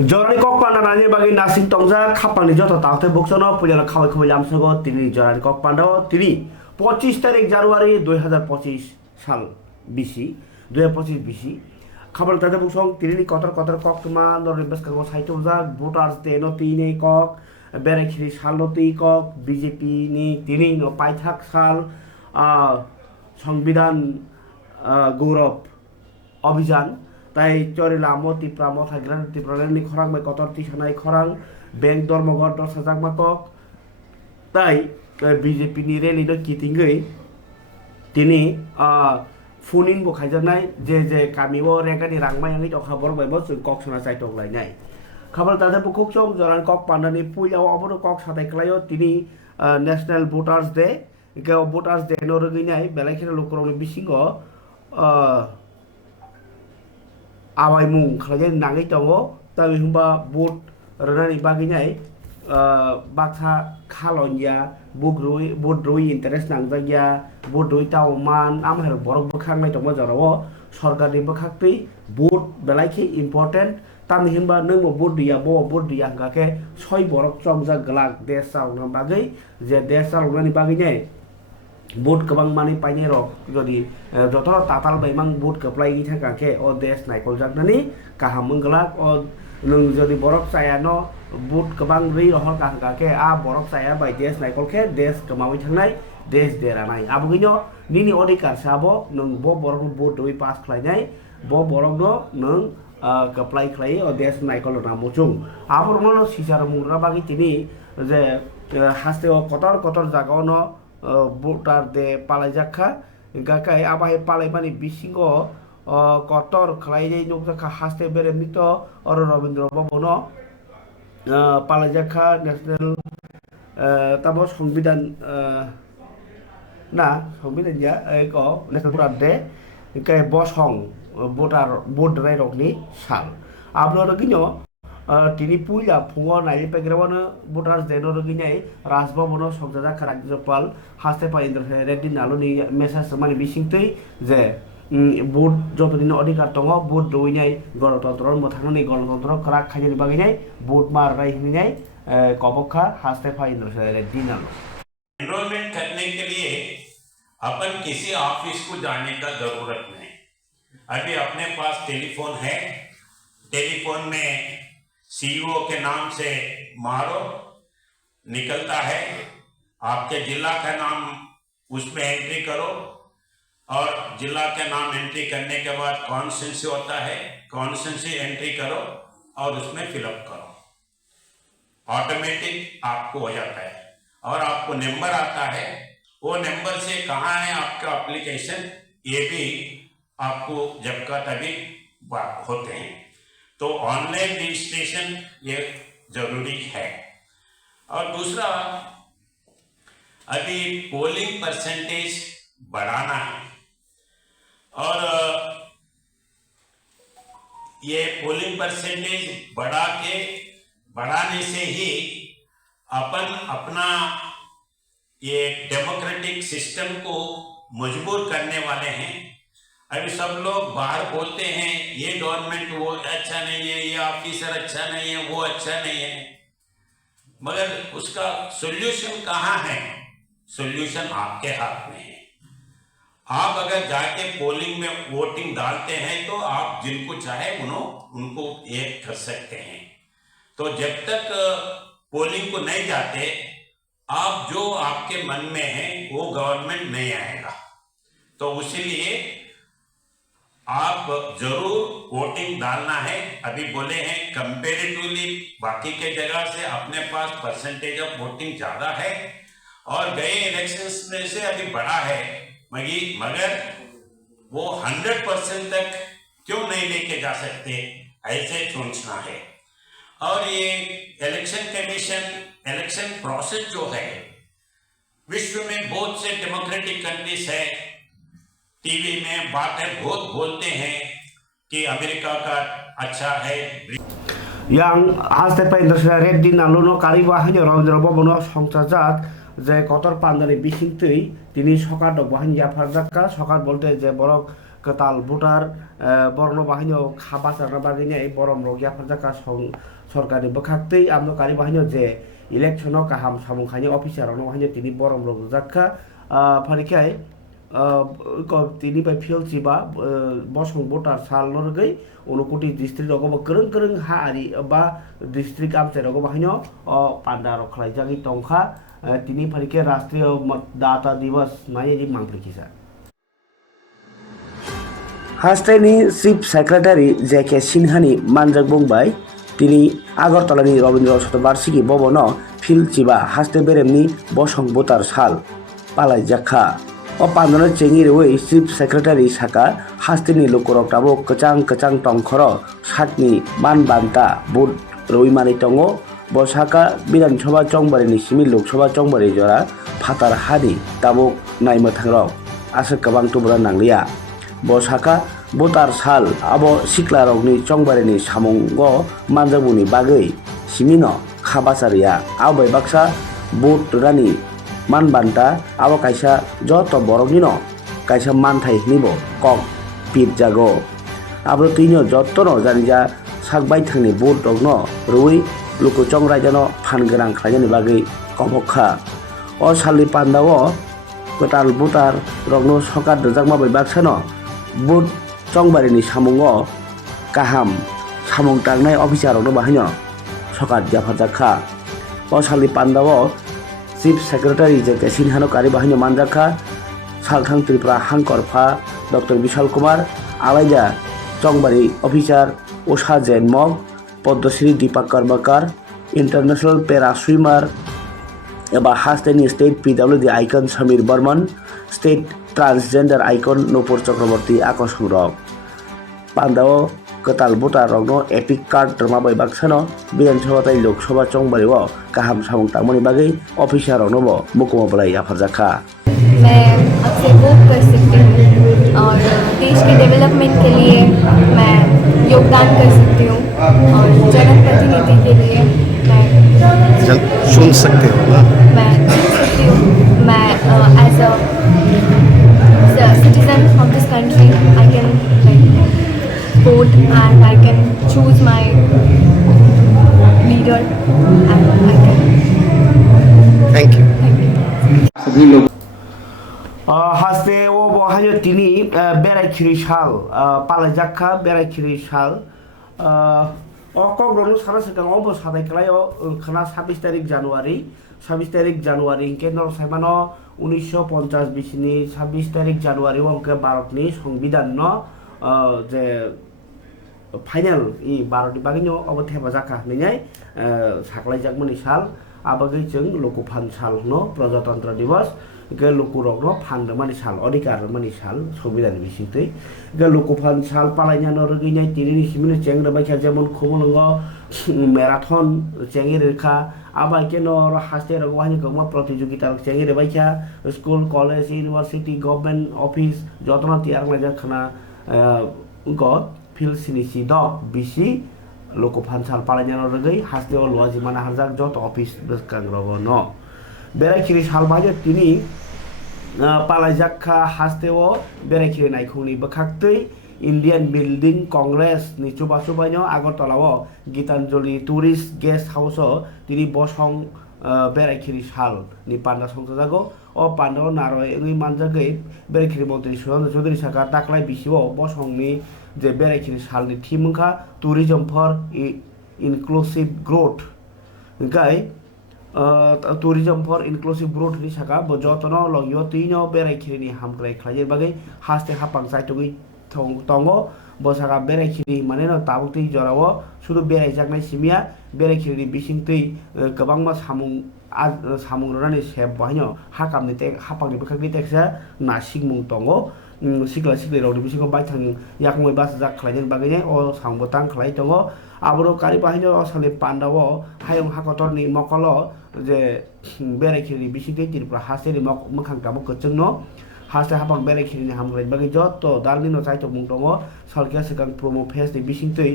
Jorani kok panda nanya bagi nasing tongja kapan di joto tahu buksono punya kawai kawai lamsogo tini jorani kok panda tini 25 तारीख Januari 2025 साल BC 2025 BC खबर तथे बुसों tini kotor kok cuma nor bes kagos hai tongja voters de no tini kok Beraikhiri Sal no tini kok BJP ni tini no paithak sal সংবিধান গৌরব অভিযান তাই Charilam Tipra Mothao ni khorang mai kotor tisanai khorang bank dormogor 10,000 makok তাই BJP ni rally no kitingei tini funin bo khaijanai je kamiwo regani rangmai angi tok khabor bai mo sun kok sona chai tok lai nai khabar tade bukok chong joran kok pandani puya oboro kok satai klayo tini national voters day ke voters day no roginai Beraikhiri lokrong bisingo awai mung khalajai nangai tongo tawi humba bot ranani baginai bakha khalonya bot roi interest nangjagya bot roi tauman amher borok bakhang nai tongo jarawo sorkari bakhakti bot Beraikhiri important tani himba nungbo bot dia bo bot dia ngake soi borok chongja glak desau na bagai je desau nani baginai bot kabang mani paine rok jodi jotor tatal baimang bot kaplai gi thaka ke o des naikol jaknani kaham manggalak o nung jodi borok saya no bot kabang ri rohol ka ke a borok saya bai des naikol ke des kamawi thangnai des deranai abuginyo nini odikar sabo nung bo borok bot doi pass khlainai bo borok no nung kaplai khlai o des naikol na muchung aborno sisar mura bagi tini je haste o kotor jagao no voter de palaijakha gakai abai palaimani bisingo kotor khlainai nokjaka haste bere mito oro Robindra Bhobono palaijakha national tabo সংবিধান na সংবিধান ya ko national voter day kai bosong voter vote rai rokni sal ablo roginyo tini puya phungo nai pegrawana voters day no roginai rajbhobono sokjada kharajpal haste pa indra reddy naloni message mani bisingtei je vote যতদিন অধিকার দङ vote দইনাই গণতন্ত্রর মথানি গণতন্ত্র করাক খাইনি বাগিনাই vote মাर रायहिनाय कबखा हास्ते फाइनर दिनाल enrolment करने के लिए अपन किसी office को जाने का जरूरत नहीं। अभी अपने पास टेलीफोन है, टेलीफोन में सीईओ के नाम से मारो निकलता है, आपके जिला का नाम उसमें एंट्री करो और जिला के नाम एंट्री करने के बाद कॉन्स्टिट्यूंसी होता है, कॉन्स्टिट्यूंसी एंट्री करो और उसमें फिलअप करो, ऑटोमेटिक आपको हो जाता है और आपको नंबर आता है, वो नंबर से कहाँ है आपका एप्लीकेशन ये भी आपको जब का तभी होते हैं। तो ऑनलाइन रजिस्ट्रेशन ये जरूरी है। और दूसरा अभी पोलिंग परसेंटेज बढ़ाना है और ये पोलिंग परसेंटेज बढ़ाने से ही अपन अपना ये डेमोक्रेटिक सिस्टम को मजबूत करने वाले हैं। अभी सब लोग बाहर बोलते हैं ये गवर्नमेंट वो अच्छा नहीं है, ये ऑफिसर अच्छा नहीं है, वो अच्छा नहीं है, मगर उसका सॉल्यूशन कहाँ है? सॉल्यूशन आपके हाथ में है। आप अगर जाके पोलिंग में वोटिंग डालते हैं तो आप जिनको चाहे उनको एक कर सकते हैं। तो जब तक पोलिंग को नहीं जाते आप जो आपके मन में है वो गवर्नमेंट नहीं आएगा। तो इसीलिए आप जरूर वोटिंग डालना है। अभी बोले हैं कंपेरेटिवली बाकी के जगह से अपने पास परसेंटेज ऑफ वोटिंग ज्यादा है और गए इलेक्शंस में से अभी बढ़ा है, मगर वो 100% तक क्यों नहीं लेके जा सकते, ऐसे सोचना है। और ये इलेक्शन कमीशन इलेक्शन प्रोसेस जो है विश्व में बहुत से डेमोक्रेटिक कंट्रीज है, टीवी में बातें बहुत बोलते हैं कि अमेरिका का अच्छा है। yang haste pa indra reddy nalono kariba hayo Robindra Bhobono সংসাজাত যে কতর পান্দানি বিসিংতই তিনি সকার দক বাহান জাফার জাক্কা সকার বলতে যে বড় ketal butar borno bahinyo khaba sarna bagini borom rogya farjaka সরকারি বখাকতেই আমনো কারি বাহিনী যে ইলেকশনও কাহাম সামুখানি অফিসার বাহিনী তিনি বরম রোগ জাক্ষা ফারিখায় তিনি বাই ফিল চিবা বসং ভোটার সাল নরগৈ অনুকুটি ডিস্ট্রিক্ট রগব করং করং হা আরি বা ডিস্ট্রিক্ট আমচে রগব বাহিনী পান্ডা রখলাই জাগি টংখা তিনি ফারিখায় রাষ্ট্রীয় मतदाता दिवस नायि मांगलिखिसा हास्टेनि चीफ सेक्रेटारि जेके सिन्हानि मानजाक बुंबाय তিনি আগরতলাनि रवीन्द्र शतबार्षिकी भवन फिल चिबा हास्ते बेरेमनि बसं भोटार साल पालाइखा o pandano chengi rewe chief secretary saka hastini lokorok tabo kecang tongkhoro sakni manbanta bud roi mani tongo bo saka bidan sabha chongbari ni simi lok sabha chongbari jora phatar hadi tabo naima thangrok asa kabang tubra nanglia bo saka votar sal abo siklarokni chongbari ni samungo manjabuni bagui simino khabasaria abai baksa bot rani manbanta abo kaisa joto boroknino kaisa manthai hinibo kok pit jago abo tino jottono janija sakbai thangni bot rokno rui luku chongraijano phangrang khlaijani bagui kobokha o salni pandao ketal butar rokno sokar dojakma bai baksano bot chongbarini samungo kaham samung tangnai officer rokno bahino sokar jafarjakha o salni pandao chief secretary jeke sinhano kari bahino manjakha salthang tripura hangkorpha dr bishal kumar alaija chongbari officer osha jenmok Padmashri Dipak Karmakar international para swimmer এবার হাস্টেনি state PWD icon Samir Barman state transgender icon Nupur Chakraborty আকর্ষণ রক পান্ডাও কেতাল voter রগ্ন EPIC card রমাবাই বাক্সানো বিধানসভা তাই লোকসভা চংবারিও কাহাম সামুং তামনি বাগै অফিসার রগ্নব মুকুম বলাই আফারজাখা मैं आपसे वो कर सकती हूँ और देश के डेवलपमेंट के लिए मैं योगदान कर सकती हूँ और जनप्रतिनिधि के लिए मैं चुन सकते हो ना मैं चुन सकती हूँ मैं as a citizen of this country I can vote and I can choose my leader and I can thank you हास्ते ओ बहायो तिनी बेराइखिरि साल पालाइखा बेराइखिरि साल कग्रनु सारा सिगाङाव बो सादायख्लायाव ओंखारना 26 तारिख जानुवारि के नर साइमानो 1950 बिसिनि 26 तारिख जानुवारि अंके भारतनि संविधान न जे फाइनल इ भारतनि बागिनो अब थेबाजाखा नैनाय साख्लाइजाकमनि साल आबागै जों लोकफान साल न प्रजातन्त्र दिवस के लोकुरकनो फानदमानि साल अधिकारमानि साल संविधान बिसितै के लोकफान साल पालाइनानो रगैनाय तिरिनि सिमिनो चेंग्रबायखा जेमन खमलंगो मैराथन चेंगिरेखा आबा के नर हास्ते रगवानि गमा प्रतियोगिता चेंगिरेबायखा school college university government office जतना तियारनाय खाना ग फिल सिनिसि द बिसि लोकफान साल पालाइनानो रगै हास्ते लवाजि माना हारजाक जत ऑफिस बसकांग्रगो न बेराइखिरि साल बाजे तिनी पालाइखा हास्तेओ बेराइखिरि नाइखुंनि बखाक्तै इंडियन बिल्डिंग कांग्रेस नि चुबासुबाइनो आगरतलाव गीतांजलि टूरिस्ट गेस्ट हाउस तिनी बसं बेराइखिरि साल नि पान्डा संजागो ओ पान्डा नारय मानजागै बेराइखिरि मंत्री सुरेन्द्र चौधरी साका दाख्लाय बिसिओ बसंनि जे बेराइखिरि सालनि थिमखा टूरिज्म फर इनक्लूसिव ग्रोथ गाय tourism for inclusive growth ni saka bo jotono logyo tino beराइखिरि ni hamklai khlai bagai haste hapang saitugui tongo bo saka beराइखिरि mane no tabukti jorao sudu beराइjaknai simia beराइखिरि ni bisingtui gobangma samung rani sep bahino hakamni tek hapangni bkhakni teksa nasikmung tongo sikla sikli rodi bisingo baithang yakmoi bas jak khlaiden bagai o sangbotang khlai tongo aboro kari bahino asali pandao hayong hakotorni mokolo जे बेराइखिरि बिसितै त्रिपुरा हास्टेनि मोखां ताबो कचंनो हास्टे हापां बेराइखिरिनि हामग्राय बागै जत दालनि न चाइतो मुं दङ सालकिया सिगां promo फेसनि बिसितै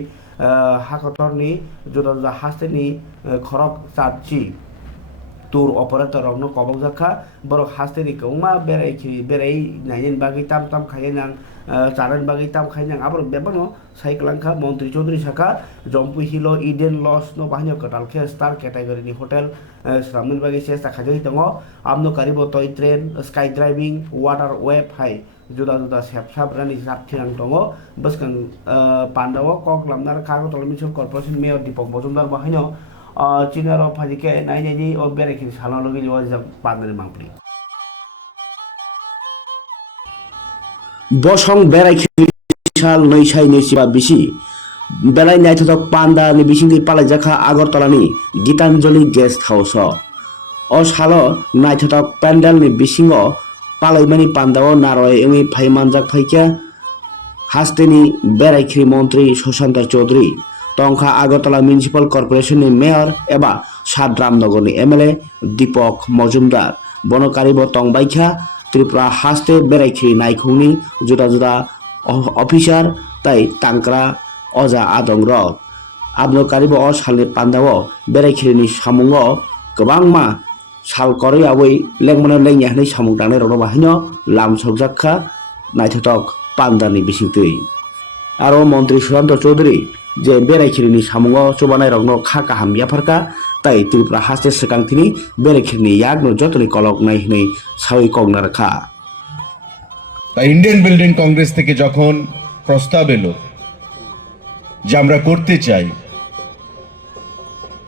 हाकतरनि जुदा हास्टेनि खरक चाची tour operator रंनो कबक जाखा बरक हास्टेनि comma बेराइखिरि बेराइ नायनि बागै ताम खायनां চারেন বাকি তাম খাইনাং আবার বেবানো সাইকেলাংখা মন্ত্রী চৌধুরী শাখা জম্পু হিলো ইডেন লস no bahino katalkhe star category ni hotel sramnil bagi chesta khajoi tongo amno karibo toy train sky driving water web hai juda juda sep sap rani sap thirang tongo baskan pandawo kok lamnar khago tolmisol corporation mayor dipok mojumdar bahino chinaro phajike naineni o Beraikhiri Sal logi jam pandani mangpri bosong Beraikhiri Sal noisai noisiba bisi belai naithotok panda ni bisingni palaijaka Agartala-ni Gitanjali guest house o salo naithotok pandal ni bisingo palaimani pandao naroi engi phaimanjak phaikya hasteni Beraikhiri mantri Sushant Chaudhary tongkha Agartala municipal corporation ni mayor eba Sadramnagar ni MLA Dipok Mojumdar bono karibo tongbaikha Tripura haste Beraikhiri Naikhung ni juda juda officer tai tangkra Oja Adong Rok Abno Karibo o salni pandao Beraikhiri ni samungo gobangma sal koroi aboi lengmano lengya hnai samung tangnai rok bahino lam sokjakha naithotok panda ni bisingtui aro mantri Sushant Chaudhary je Beraikhiri ni samungo chobanai rokno kha kaham yafarka tai Tripura haste sekangtini Beraikhiri ni yagno jotoni kolok nai hnai sawi kogna rakha Indian building Congress থেকে যখন প্রস্তাব এলো যে আমরা করতে চাই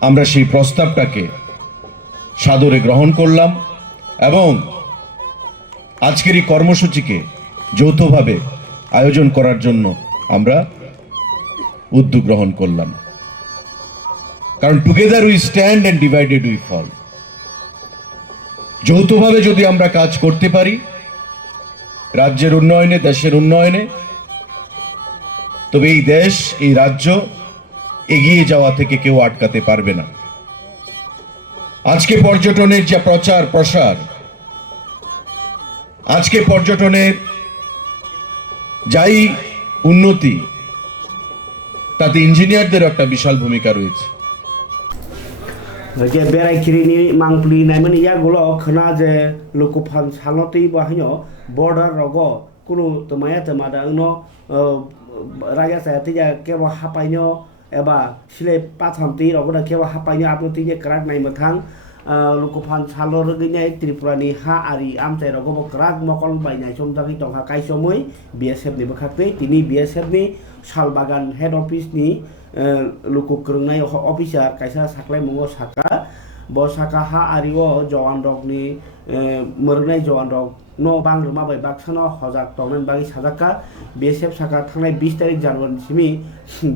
আমরা সেই প্রস্তাবটাকে সাদরে গ্রহণ করলাম এবং আজকের এই কর্মসূচিকে যৌথভাবে আয়োজন করার জন্য আমরা উদ্যোগ গ্রহণ করলাম কারণ together we stand and divided we fall যৌথভাবে যদি আমরা কাজ করতে পারি রাজ্যের উন্নয়নে দেশের উন্নয়নে তবে এই দেশ এই রাজ্য এগিয়ে যাওয়া থেকে কেউ আটকাতে পারবে না আজকে পর্যটনের যে প্রচার প্রসার আজকে পর্যটনের যাই উন্নতি তাতে ইঞ্জিনিয়ারদের একটা বিশাল ভূমিকা রয়েছে je Beraikhiri ni mangpli naimani yagulo khna je Lukuphan salotei bahino border rogo kunu tomaya tomada no raja saya tija kebo hapaino eba sile pathamti rogo da kebo hapaino apno tije krak nai mathang Lukuphan Salo roginyai Tripura ni ha ari amchai rogo bo krak mokol bainai somjagi tongha kaisomoi BSF ni bakhakte tini BSF ni Salbagan head office ni lukuk krungnai officer kaisa saklai mungo saka bo saka ha ario jawan rok ni mernai jawan rok no bangruma bai baksano hojak tongnan bagi sadaka BSF saka thangnai 20 tarik January simi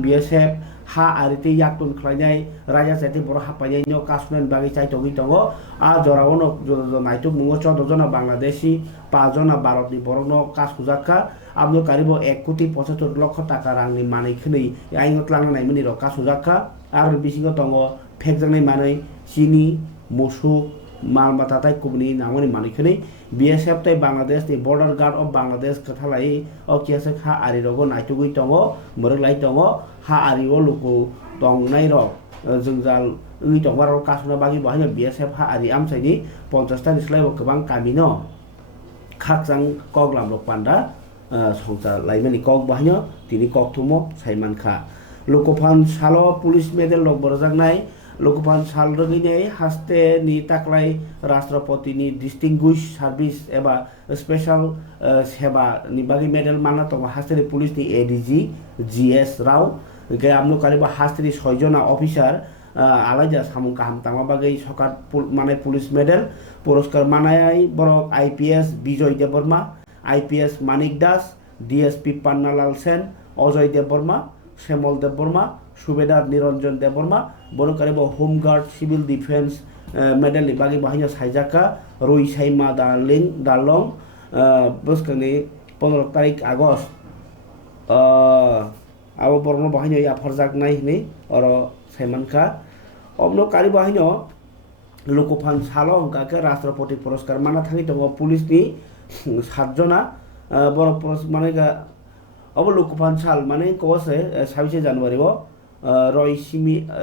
BSF ha arite yaktun khlainai raja jati boro hapainai no kasmen bagi chai togi tongo a jorawono jodo naitu mungo 14 jona Bangladeshi 5 jona Bharat ni boro no kas kujaka abno karibo 1,75 লক্ষ টাকা rangni manai khwnei aingot langnai mani ro kasujaka ar bisingo tongo phekjangnai manai chini musuk malmata tai kubni namani manai khwnei BSF tai Bangladesh ni border guard of Bangladesh kathalai o kiasa kha ari rogo naitugui tongo moroglai tongo ha ari o luku tongnai ro jungjal ui tongbar ro kasuna bagi bahino BSF ha ari amsaini 50 ta nislai bo kobang kamino khakjang koglam rok panda সংসার লাইমানি cock বাহিনো তিনি cock থুমো Saiman খা Lukuphan Salo police medal লক বরজাকনাই Lukuphan Sal রগিনাই হাস্তে নি তাকলাই রাষ্ট্রপতি নি ডিস্টিংগুইশ সার্ভিস এবা স্পেশাল সেবা নি বাগি মেডেল মানা তো হাস্তে পুলিশ নি ADG GS রাও গে আমনো কারিবা হাস্তে 6 জনা অফিসার আলাইজা সামুং কাহাম তামা বাগি সরকার মানে পুলিশ মেডেল পুরস্কার মানাই বরক IPS Bijoy Debbarma IPS Manik Das, DSP Pannalal Sen, Ojoy Deborma, Shemal Deborma, Subedar Niranjan Deborma, Bonokaribo Home Guard Civil Defense Medal Bagi Bahanya Saijaka, Rui Saima Dalong, Buskani, 15 tarik Agos, Abo Borno Bahanya Yafarzak Naihni, or Saimanka, Obno Karibahino, Lukuphan Salo, Gaka, Rastrapoti Poroskar Mana Thangi Police ni 7 জনা বড় মানে of Lukuphan Sal মানে Kose 26 জানুয়ারি ও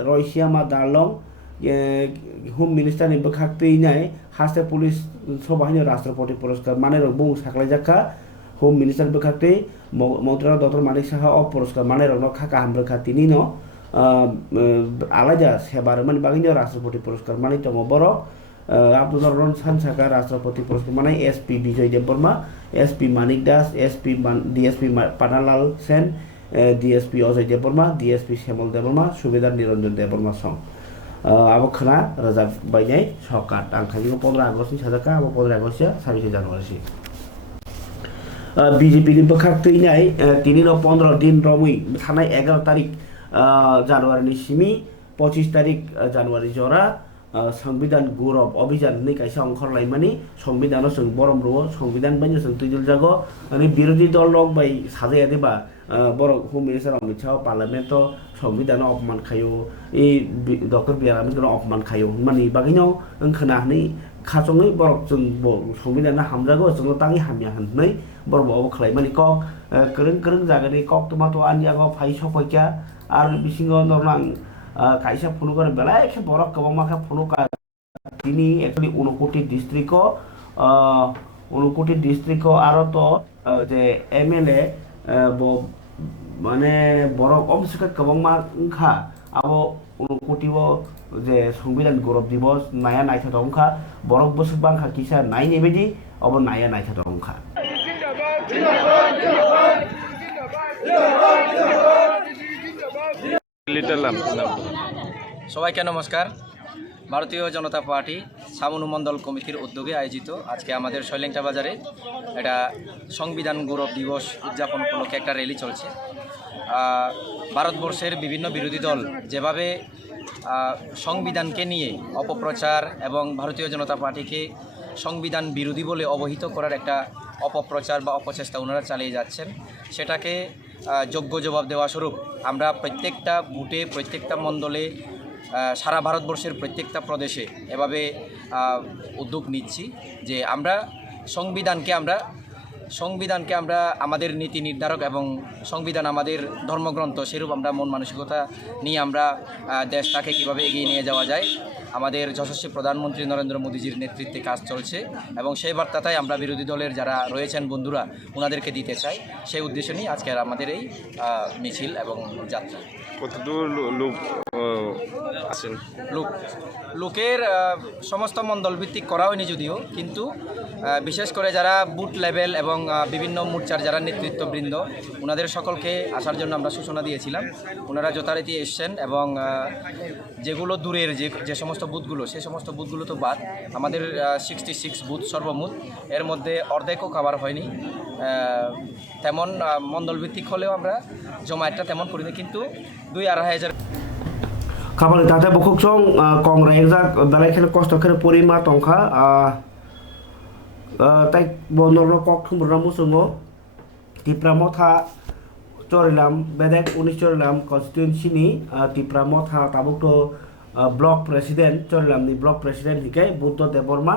রয়সিয়ামা Dalong home minister नि বখাকতেই নাই হাসতে police সবাইনি রাষ্ট্রপতি পুরস্কার মানে রবং সাকলাই জাকা হোম মিনিস্টার বখাতে মন্ত্রণালয় ডক্টর মানিক সাহা অ পুরস্কার মানে রং খাকা হামরখা তিনি ন আলাদা সেবার মানে বাগিনো রাষ্ট্রপতি পুরস্কার মানে দङ बर' আব্দুল রহমান সানসাকা রাষ্ট্রপতি পুরস্কার মানে SP Bijoy Debbarma SP Manik Das SP DSP Panalal Sen DSP Ajoy Debbarma DSP Shyamal Debbarma সুবেদার নিরঞ্জন দেববর্মা সং আবো খানা রাজাব বাইনাই সরকার आंखायनो 15 আগস্टनि साजाखा आबो 15 আগস্टया 26 জানুয়ারি বিজেপি नि बोखाक्तैनाय तिनिनो 15 दिन रमै थानाय 11 तारिख জানুয়ারি सिमी 25 तारिख জানুয়ারি जरा संविधान गौरव अभियान नै कायसा अंखरलायमानि संविधानाव जों बरम र'आव संविधान बायनो जों तुइजल जागो अनि बिरोधी दल रक बाय साजाया देबा बर' home minister Amit Shah parliament संविधान अपमान खायो ए डक्टर बि आर आम्बेडकर अपमान खायो मानि बागैनो ओंखोनानै खासङै बर' जों संविधान हामजागो जों ताङै हामिया होननै बर' बाव खालायमानि कक गोरों जागोनि कक टमाटो आनजागो फाइ सफायका आरो बिसिङाव नरनां kaisa phunuka belai khe borok kwbangma khe phunuka tini actually 29 district aro to je MLA bo mane borok omsika kwbangma wngkha abo 29 bo je সংবিধান গৌরব দিবস naya naitha dongkha borok bosuk bangkha kisa naini bedi abo naya naitha dongkha সবাইকে নমস্কার। ভারতীয় জনতা party সামনু মণ্ডল কমিটির উদ্যোগে আয়োজিত আজকে আমাদের শৈলেংটা বাজারে একটা সংবিধান গৌরব দিবস উদযাপন উপলক্ষে একটা র্যালি চলছে। ভারতবর্ষের বিভিন্ন বিরোধী দল যেভাবে সংবিধানকে নিয়ে অপপ্রচার এবং ভারতীয় জনতা পার্টিকে সংবিধান বিরোধী বলে অবহিত করার একটা অপপ্রচার বা অপচেষ্টা ওনারা চালিয়ে যাচ্ছেন, সেটাকে যোগ্য জবাব দেওয়া স্বরূপ আমরা প্রত্যেকটা বুথে প্রত্যেকটা মণ্ডলে সারা ভারতবর্ষের প্রত্যেকটা প্রদেশে এভাবে উদ্যোগ নিচ্ছি যে আমরা সংবিধানকে আমরা আমাদের নীতি নির্ধারক এবং সংবিধান আমাদের ধর্মগ্রন্থ, সেরূপ আমরা মন মানসিকতা নিয়ে আমরা দেশটাকে কীভাবে এগিয়ে নিয়ে যাওয়া যায় আমাদের যশস্বী প্রধানমন্ত্রী নরেন্দ্র মোদীজির নেতৃত্বে কাজ চলছে এবং সেই বার্তাটাই আমরা বিরোধী দলের যারা রয়েছেন বন্ধুরা ওনাদেরকে দিতে চাই। সেই উদ্দেশ্য নিয়ে আজকের আমাদের এই মিছিল এবং যাত্রা। কতদূর লোক আছেন? লোকের সমস্ত মণ্ডল ভিত্তিক করা হয়নি যদিও, কিন্তু বিশেষ করে যারা বুথ লেভেল এবং বিভিন্ন মোর্চার যারা নেতৃত্ববৃন্দ ওনাদের সকলকে আসার জন্য আমরা সূচনা দিয়েছিলাম। ওনারা যথারীতি এসছেন এবং যেগুলো দূরের যে সমস্ত বুথগুলো সেই সমস্ত বুথগুলো তো বাদ, আমাদের 66 বুথ সর্বমোট, এর মধ্যে অর্ধেকও কভার হয়নি। তেমন মণ্ডল ভিত্তিক হলেও আমরা জমায়েতটা তেমন করিনি, কিন্তু 2-2.5 হাজার খাবার তাতে বকুক সং কংগ্রেস একজাক বেলাইখেনে কষ্ট করে পরিমা টংখা তাই বন্দর কক থুমরা মুসুমো টিপ্রা মথা চরিলাম বেদেক 19 চরিলাম কনস্টিটুয়েন্সিনি টিপ্রা মথা তাবুক ব্লক প্রেসিডেন্ট চরিলামনি ব্লক প্রেসিডেন্ট হিকে বুদ্ধ দেববর্মা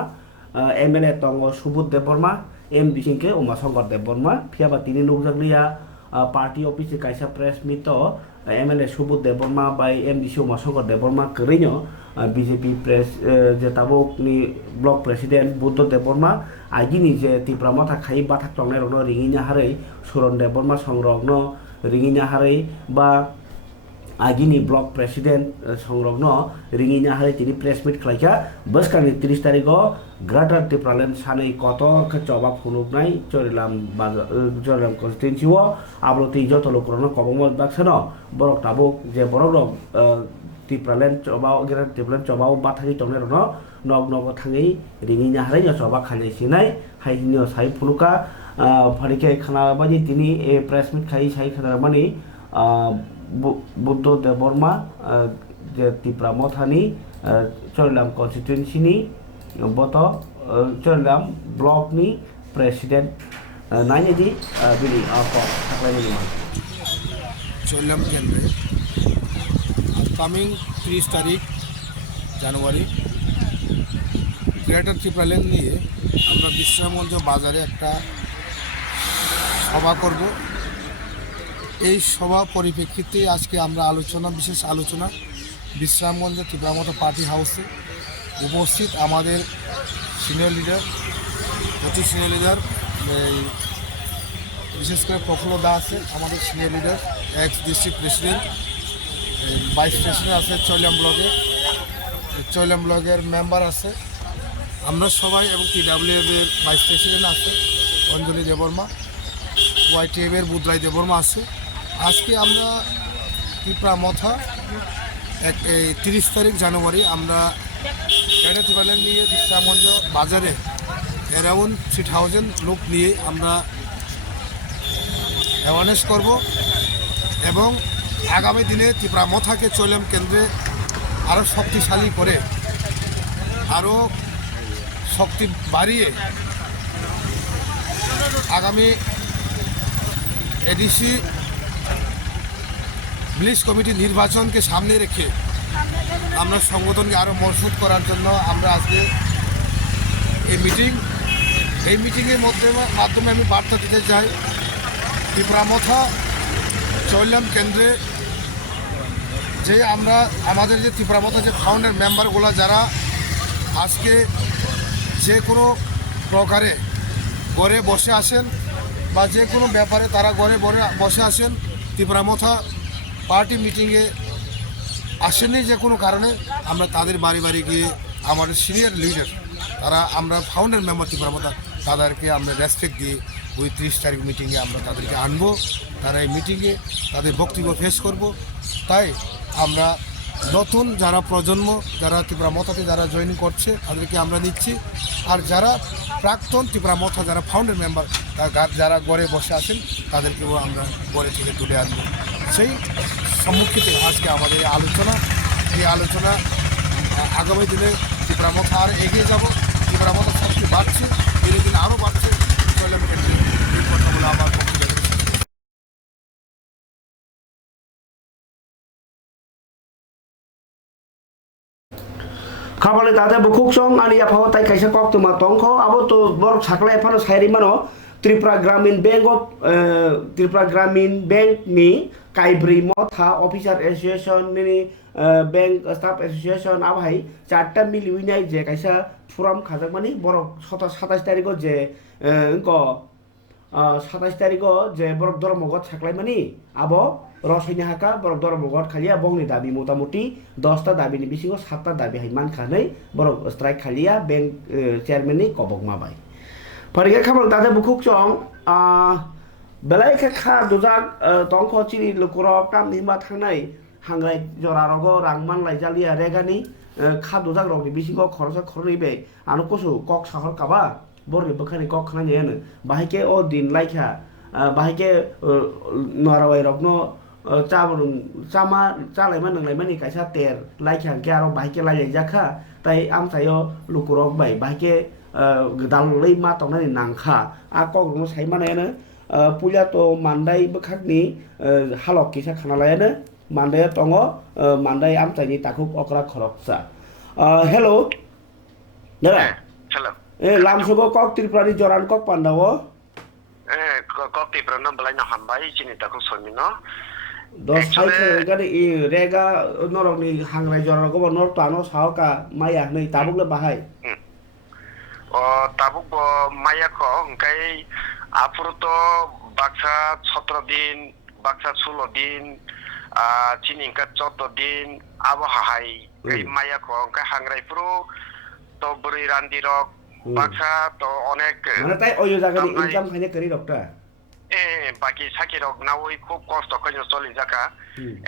MLA দङ সুবোধ দেববর্মা MDC के उमा शंकर देबबर्मा फियाबा तिनि नुकजागलिया पार्टी अफिस कायसा press meet MLA Subodh Debbarma बाय MDC उमा शंकर देबबर्मा करिनो BJP प्रेस जे ताबुकनि ब्लक प्रेसिडेंट बुद्ध देबबर्मा आइगिनि जे टिप्रा मथा खाइ बाथाक टंनाय रनो रिङिना हारै सुरन देबबर्मा संरग्न रिङिना हारै बा आगिनि ब्लक प्रेसिडेंट संरग्न रिङिना हारै तिनि प्रेस मिट खालायखा बसकानि 30 तारिखआव ग्रेटर टिप्रालेण्ड सानै कतरखौ चबा फुनुकनाय चरिलाम कन्स्टिट्युएन्सिआव आब्रति जतल करनो कबमल बाक्सनो बरक ताबुक जे बरक टिप्रालेण्ड चबा ग्रेटर टिप्रालेण्ड चबाव बाथानि टंनाय रनो नग नग थाङै रिङिना हारै चबा खानाय सिनाय हाइनो साइ फुनुका फारिके खाना बायदि तिनि प्रेस मिट खाइ साइ खाना मानि बुद्ध देबबर्मा जे टिप्रा मथानि चरिलाम कन्स्टिट्युएन्सिनि बत चरिलाम ब्लकनि प्रेसिडेंट नायदि बिनि थाख्लायनि चरिलाम केन्द्रे कामिंग 30 तारिख জানুয়ারি গ্রেটার ত্রিপুরাল্যান্ড নিয়ে আমরা বিশ্রামগঞ্জ বাজারে একটা সভা করব। এই সভা পরিপ্রেক্ষিতে আজকে আমরা বিশেষ আলোচনা বিশ্রামগঞ্জ ত্রিপুরা মথা পার্টি হাউসে উপস্থিত আমাদের সিনিয়র লিডার বিশেষ করে প্রফুল্ল দা আছে আমাদের senior leader, x district president, vice president আছে চৈলাম ব্লগের মেম্বার আছে, আমরা সবাই, এবং TWF এর ভাইস প্রেসিডেন্ট আছে অঞ্জলি দেববর্মা, YTF এর বুধরাই দেববর্মা আছে। আজকে আমরা টিপ্রা মথা 30 তারিখ জানুয়ারি আমরা একটা টিপালেন নিয়ে বিশ্রামগঞ্জ বাজারে অ্যারাউন্ড 3000 লোক নিয়ে আমরা অ্যাওয়ারনেস করব এবং আগামী দিনে টিপ্রা মথাকে চৈলাম কেন্দ্রে আরও শক্তিশালী করে, আরও শক্তি বাড়িয়ে আগামী ADC ভিলেজ কমিটি নির্বাচনকে সামনে রেখে আমরা সংগঠনকে আরও মজবুত করার জন্য আমরা আজকে এই মিটিংয়ের মাধ্যমে আমি বার্তা দিতে চাই, টিপ্রা মথা চৈলাম কেন্দ্রে যে আমরা আমাদের যে টিপ্রা মথা যে ফাউন্ডার মেম্বারগুলো যারা আজকে যে কোনো প্রকারে ঘরে বসে আসেন বা যে কোনো ব্যাপারে তারা ঘরে বসে আসেন, টিপ্রা মথা পার্টি মিটিংয়ে আসেনি যে কোনো কারণে, আমরা তাদের বাড়ি বাড়ি গিয়ে আমাদের সিনিয়র লিডার তারা আমরা ফাউন্ডার মেম্বার টিপ্রা মথা তাদেরকে আমরা রেসপেক্ট দিয়ে ওই 30 তারিখ মিটিংয়ে আমরা তাদেরকে আনবো, তারা এই মিটিংয়ে তাদের বক্তব্য পেশ করব। তাই আমরা নতুন যারা প্রজন্ম যারা টিপ্রা মথাতে যারা জয়েন করছে তাদেরকে আমরা নিচ্ছি, আর যারা প্রাক্তন টিপ্রা মথা যারা ফাউন্ডার মেম্বার যারা ঘরে বসে আছেন তাদেরকেও আমরা ঘরে থেকে তুলে আনবো। সেই সম্মুখীতে আজকে আমাদের এই আলোচনা আগামী দিনে টিপ্রা মথা আর এগিয়ে যাব, টিপ্রা মথা শক্তি বাড়ছে, দিনে দিনে আরও বাড়ছে। চৈলাম কেন্দ্রে এই কথাগুলো আমার পক্ষে খাবালে দাদা বুকুক song ani aphaw tai kaisa kok tuma tongkho abo to bor saklai phano sairi mano Tripura Gramin Bank of Tripura Gramin Bank ni Karwi Thansa Officer Association ni Bank Staff Association abhai 4টা মিল উইনাই যে কাইসা forum খাজাকমানি বড় 27 তারিখও যে ইনকো 27 তারিখও যে বড় ধর্মঘট সাকলাইমানি আবো রসাইনি হাকা বড় ধর্মঘট খালিয়া বংনি দাবি মোটামুটি 10টা দাবিনি বিসিङाव 7টা দাবি হাইমান খাनै বড় স্ট্রাইক খালিয়া ব্যাংক চেয়ারম্যাননি কবক মাবাই ফারিগে খাবার দাদা বুকুক চং বেলাইखा खा दुजाक तंख चिनि लुकुरक कामनि मा थांनाय हांग्राय जरारगो रांमान लाइजालिया रेगानि खा दुजाक रगनि बिसिङाव खरसा खरनैबे आनो कसु कक साहर काबा बरनि बखानि कक खानायनो बाहायके ओ दिन लाइखा बाहायके नरावाय रगनो चाबरुं चामा चालायमा नंलायमानि कायसा तेर लाइखा ग्यारो बाहायके लाइजाय जाखा ताइ आमसायो लुकुरक बाय बाहायके गोदालै मा तंनानै नांखा आ ककनो साइमानायानो पुलिया तो मान्दाय बखाकनि हालक किसा खानालायानो मान्दाया दङ मान्दाय आमसायनि ताखुक अक्रा खरकसा हेलो दादा हेलो लामसुगो कक त्रिपुरानि जरान कक पान्दावो कक त्रिपुरानो बलायनो हामबाय चिनि ताखुक समिनो दस साइखे गानि रेगा नरकनि हांग्राय जरागो नर तानो साहका माया नै ताबुकले बाहाय ताबुक मायाखौ ओंखाय आफुरत बाक्सा 17 दिन बाक्सा 16 दिन चिनिका 14 दिन आबहाहाय मायाखौ ओंखाय हांग्रायफ्रु तो बुरै रान्दिरक बाक्सा तो अनेक माने ताइ अयो जागानि इनकाम खायने करि डक्टर बाकी साखि रक नावै खूब कष्ट खैनो चलि जाका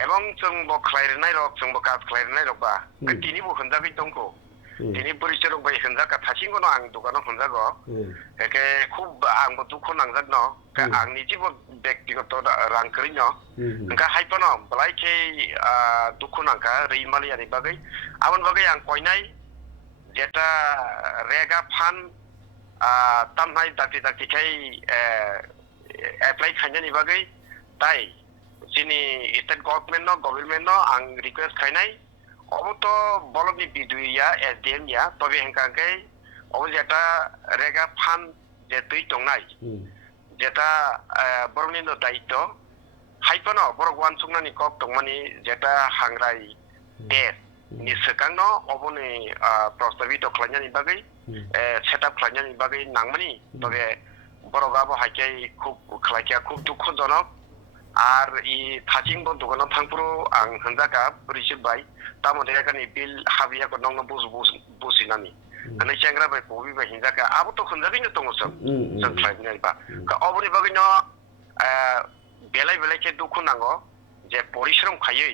एवं जों बो खलायरनाय रक जों बो काज खलायरनाय रक बा तिनि बो होनजागै दंखौ तिनि परिचय रक बाय होनजाका थासिंगनो आं दुकानाव होनजागो एके खूब आंबो दुखु नांजाग न आंनि जीवन व्यक्तिगत रां करिन ओंका हाइपनो बलाइखे दुखु नांका रैमालियानि बागै आवन बागै आं कयनाय जेटा रेगा फान तामनाय दाक्ति खाय एप्लाई खायनायनि बागै ताइ जोंनि स्टेट गभर्नमेन्ट आं रिक्वेस्ट खायनाय अब तो बलकनि बिदुया एसडीएम या तबे हेंकांकै अब जेटा रेगा फान जे दुइ दंनाय जेटा बरनि दायित्व हाइपनो बरक वान सुंनानि कक दंमानि जेटा हांग्राय देश नि सकांनो अबनि प्रस्तावित खालायनायनि बागै सेटआप खालायनायनि बागै नांमानि तबे বড় আবো হাইকে খুব খালাইকা খুব দুঃখজনক আর ই থাচিং ব দোকানাव थांपुरो आं होनजाका रिसिबाय तामोदे एकानि बिल हाबियाको नंग बुसिनानि अनि सेंग्रा बाय बबि बाय हिनजाका आबो तो होनजाबिनो दङ जों ट्राइबनायबा का अबनि बागिनो बेलाय बेलायके दुखु नांगो जे परिश्रम खायै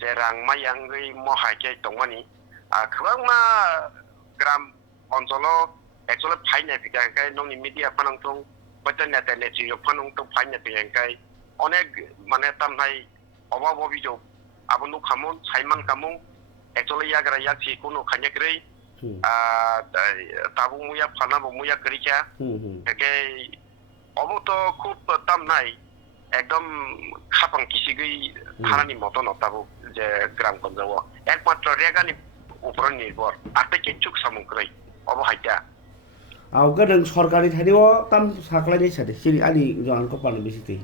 जे रांमायांगै महायके दंमानि गोबांमा ग्राम अञ्चल एक्चुअली फाइनाय फिकाय नंनि मिडिया फानांथं बयतने तेने जियो फानांथं फाइनाय फिकाय অনেক মানে তামনাই অভাব অভিযোগ আবনু খামুন সাইমান কামুং একচুয়ালি ইয়াগরা ইয়াছি কোনো খানেগ্রই তাবু মুয়া ফানাবো মুয়া করিকা একে অবত খুব তামনাই একদম খাপাং কিসিগই থানানি মতো নতাবো যে গ্রাম গঞ্জাও একমাত্র রেগানি উপর নির্ভর আতে কিচ্ছুক সামগ্রী অবহাইতা आवगोदों सरकारि थाइदेव ताम साख्लायनि साथे सिरि आनि जहानखौ पानो बेसिथै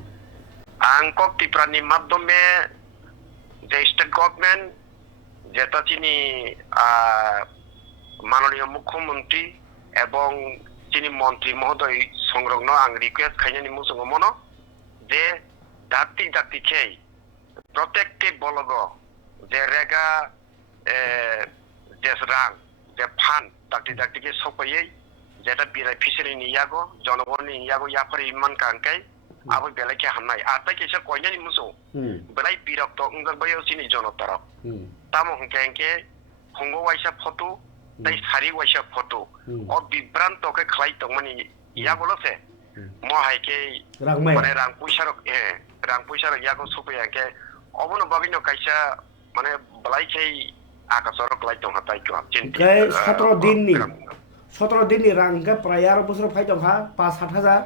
आं कक टिप्रानि माध्यमे जे स्टेट गभर्नमेंट जेता चिनी माननीय मुख्यमंत्री এবং চিনি মন্ত্রী মহোদয় সংলগ্ন आं रिक्वेस्ट खायनानि मुसुङो मनो जे दाति दाति खे प्रत्येकटे बलग जे रेगा जे रां जे फान दाति दाति के सपयै जेटा बिराय फिसरिनि यागो जनगणनि यागो याफारि मान कांकै आबो बेलायके हामनाय आता केसे कयनानि मुसौ बेलाय बिरक्त उंगबायो सिनि जनतार तामो हंकेंके हंगो वाइसा फटो दै सारि वाइसा फटो अ बिब्रांत के खलाय तंगमानि यागोलसे महायके माने रां पुइसारक यागो सफैयाके अबनो बागिनो काइसा माने बेलायके आकाशरक लाय दं हातायको चिन्ति 17 दिननि रांखौ प्राय आरो बोसोर फायदोंहा 5-7 हाजार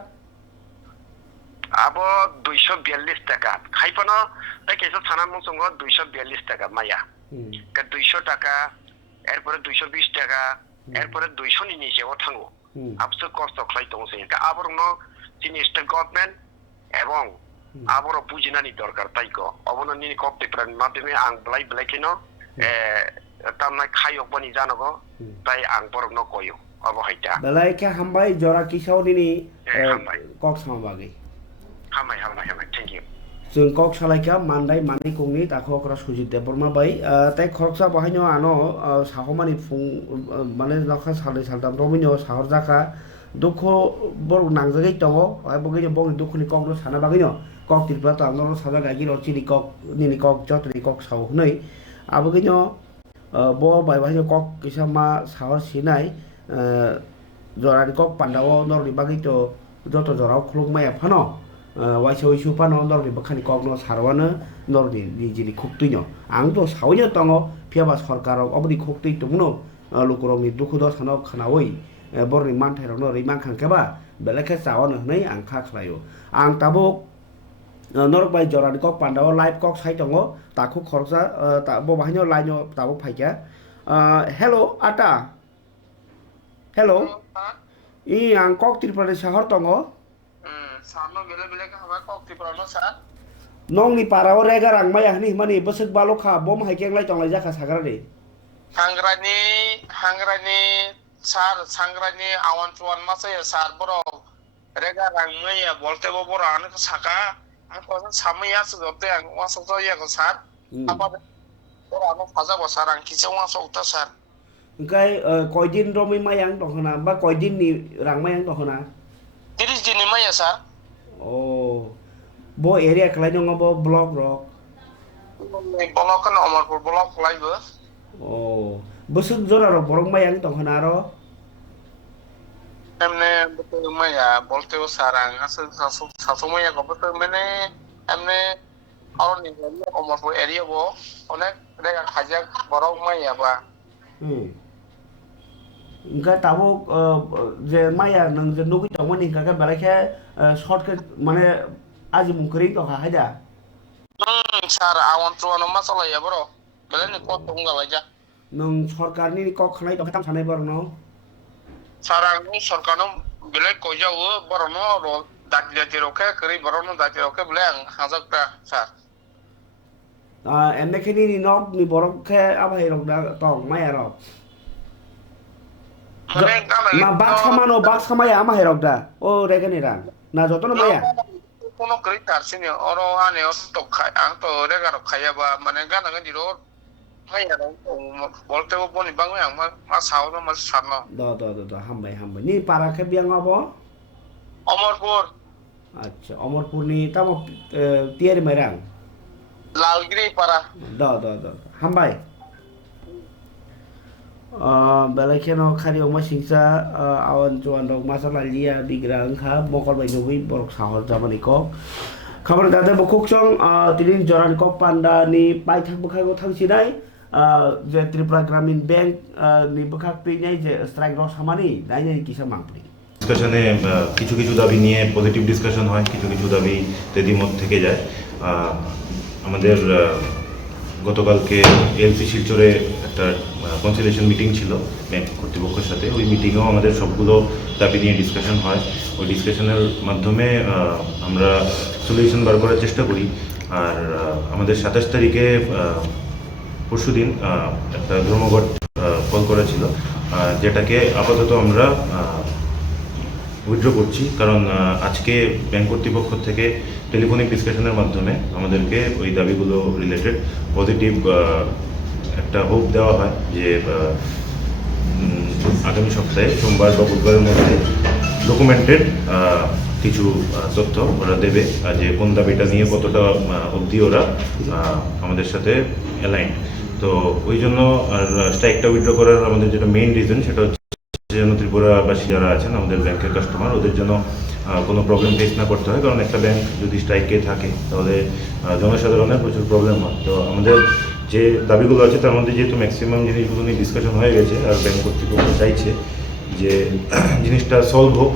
आबो 242 টাকা खायफानो दा केसो थाना मुसुङो 242 টাকা माया का 200 টাকা एरपरे 220 টাকা एरपरे 200 नि निसेआव थाङो आबसो कষ্ট खालाय दंसै का आबरनो चिनि स्टेट गभर्नमेंट एवं आबरो बुजिनानि दरकार ताइको अबनो नि कप्टिप्रानि माध्यमे आं ब्लाइ ब्लाइकिनो तामनाय खायक बनि जानगो ताइ आं बरनो कयो अबहायता बेलायके हामबाय जरा किसावनि कक सामाबागै हामबाय थैंक यू जों कक सालायखा मानदाय मानिखंनि दाखोखरा सुजित देबरमा बाय ताइ खरसा बाहायनो आनो साहमानि फुं माने नखा साले सालदाम रबिनो साहर जाखा दुख बर नांजागै दङ आय बगैनो बंनि दुखनि ककनो साना बागैनो कक तिरपा तामनो साजा गागिरो चिनि कक निनि कक जतनि कक साव नै आबगैनो बो बाय बाहायनो कक किसा मा साहर सिनाय जरानि कक पान्दाव नरनि बागैतो जत जराव खुलुक माया फानो वाइसो इशु पानो नरनि बखानि ककनो सारवानो नरनि निजिनि खुक्तैनो आंथ' सावैनो दङ फियाबा सरकाराव अबनि खुक्तै दंनो लुकुरनि दुखु द सानो खानावै बरनि मानथायरावनो रैमान खांखेबा बेलेखे चावानो हनै आं खा खालायो आं ताबो नरक बाय जरानि कक पान्दाव लाइभ कक साइ दङ ताखु खरसा ताबो बाहायनो लाइनो ताबो फाइका हेलो आटा हेलो इ आं कक त्रिपुरा शहर दङ सानो बेले बेले का हवा कक त्रिपुरा न सा नंनि पाराव रेगा रां माया हनि माने बोसोक बालखा बम हाइकेंलाय दंलाय जाखा सागारा दे हांग्रानि सार सांग्रानि आवान चुवान मासे सार बरो रेगा रां माया बोलते बो बरो आन साका आं को सामया सजते आं वासो जयाको सार apa बरो आन फाजा बो सार आं किसे वासो उता सार ओंखाय कयदिन रमै मायां दहना बा कयदिननि रां मायां दहना 30 दिननि माया सार ओ बो एरिया खलाय दङ बो ब्लक रक ब्लक न अमरपुर ब्लक लाइबो ओ बोसोक जरा र बरं मायां दहना र हमने बतो माया बोलते हो सार आं सासो माया को बतो मैंने हमने और नि अमरपुर एरिया बो अनेक रेगा खाजा बरं माया बा ओंखाय ताबो जे माया नों जे नुगै दंमोन इनका बेलायखे शर्टकट माने आजि मुखरै दहा हायदा सार आवन ट्रन मा चलाया बरो बेलायनि कत दंगालाय जा नों सरकारनि कक खानाय दहा ताम सानाय बरनो सार आं सरकारनो बेलाय कयजावो बरनो र दाति रखे करै बरनो दाति रखे बेलाय आं हाजाकता सार एनेखेनि नक नि बरखे आबाय रक दा तक माया रक Mana bak sama ya ama herok da. Oh rega ni ran. Na joto na maya. কোনো ক্রেতার সিনে অর আনে তো খাই আং তো রেগারো খাইয়াবা মানে গানা গানি রো খাইয়ারো বলতে বনি বাংলা আং মা সাউনো মা সানো Da hambai. Ni para ke biang apa? Amarpur Acha, Omorpur ni tamo tiar merang. লালগিরি পাড়া Da. Hambai. Beraikhiri no khari oma singsa awan cuan dok masalah lia bigrang kha bokol bai nugui borok sahor jamani kok. Khabar dada bokok chong tidin joran kok panda ni pai thak bukhai go thang sidai je Tripura Gramin Bank ni bukhak pi nyai je strike loss hamani dai nyai kisa mangpri. ডিসকাশনে কিছু কিছু দাবি নিয়ে positive discussion হয়, কিছু কিছু দাবি তেদিমত থেকে যায়। আমাদের গতকালকে এলসি শিলচরে একটা কনসিলেশন মিটিং ছিল ব্যাংক কর্তৃপক্ষের সাথে। ওই মিটিংয়েও আমাদের সবগুলো দাবি নিয়ে ডিসকাশন হয়। ওই ডিসকাশনের মাধ্যমে আমরা সলিউশন বার করার চেষ্টা করি। আর আমাদের 27 তারিখে পরশুদিন একটা ধর্মঘট কল করা ছিল, যেটাকে আপাতত আমরা উইথড্র করছি, কারণ আজকে ব্যাংক কর্তৃপক্ষ থেকে টেলিফোনিক ডিসকাশনের মাধ্যমে আমাদেরকে ওই দাবিগুলো রিলেটেড পজিটিভ একটা হোপ দেওয়া হয় যে আগামী সপ্তাহে সোমবার বা বুধবারের মধ্যে ডকুমেন্টেড কিছু তথ্য ওরা দেবে, যে কোন দাবিটা নিয়ে কতটা অবধি ওরা আমাদের সাথে অ্যালাইন। তো ওই জন্য আর স্ট্রাইকটা উইথড্র করার আমাদের যেটা মেইন রিজন সেটা হচ্ছে যেন ত্রিপুরাবাসী যারা আছেন আমাদের ব্যাংকের কাস্টমার, ওদের জন্য কোনো প্রবলেম ফেস না করতে হয়। কারণ একটা ব্যাংক যদি স্ট্রাইকে থাকে তাহলে জনসাধারণের প্রচুর প্রবলেম হয়। তো আমাদের যে দাবিগুলো আছে তার মধ্যে যেহেতু ম্যাক্সিমাম জিনিসগুলো নিয়ে ডিসকাশন হয়ে গেছে আর ব্যাংক কর্তৃপক্ষ চাইছে যে জিনিসটা সলভ হোক,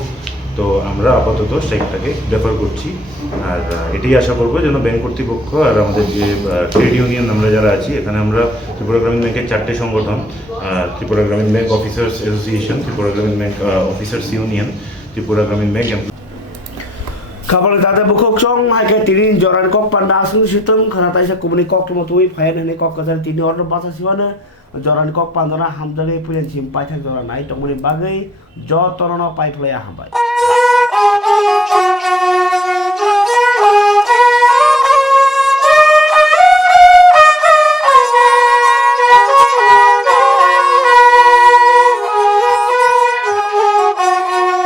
তো আমরা আপাতত স্ট্রাইকটাকে রেফার করছি। আর এটাই আশা করবো যেন ব্যাংক কর্তৃপক্ষ আর আমাদের যে ট্রেড ইউনিয়ন আমরা যারা আছি, এখানে আমরা ত্রিপুরা গ্রামীণ ব্যাংকের 4টে সংগঠন, ত্রিপুরা গ্রামীণ ব্যাংক অফিসার্স অ্যাসোসিয়েশন, ত্রিপুরা গ্রামীণ ব্যাংক অফিসার্স ইউনিয়ন, ত্রিপুরা গ্রামীণ bank Kabar dada bukok chong hai ke tidin joran kok panda asung situng khana tai sa kumni kok tumo tui phayan hene kok kasar tini order basa siwana joran kok pandana hamdare pulen sim pai thak joran nai tongmuni bagai jo torono pai phlaya hambai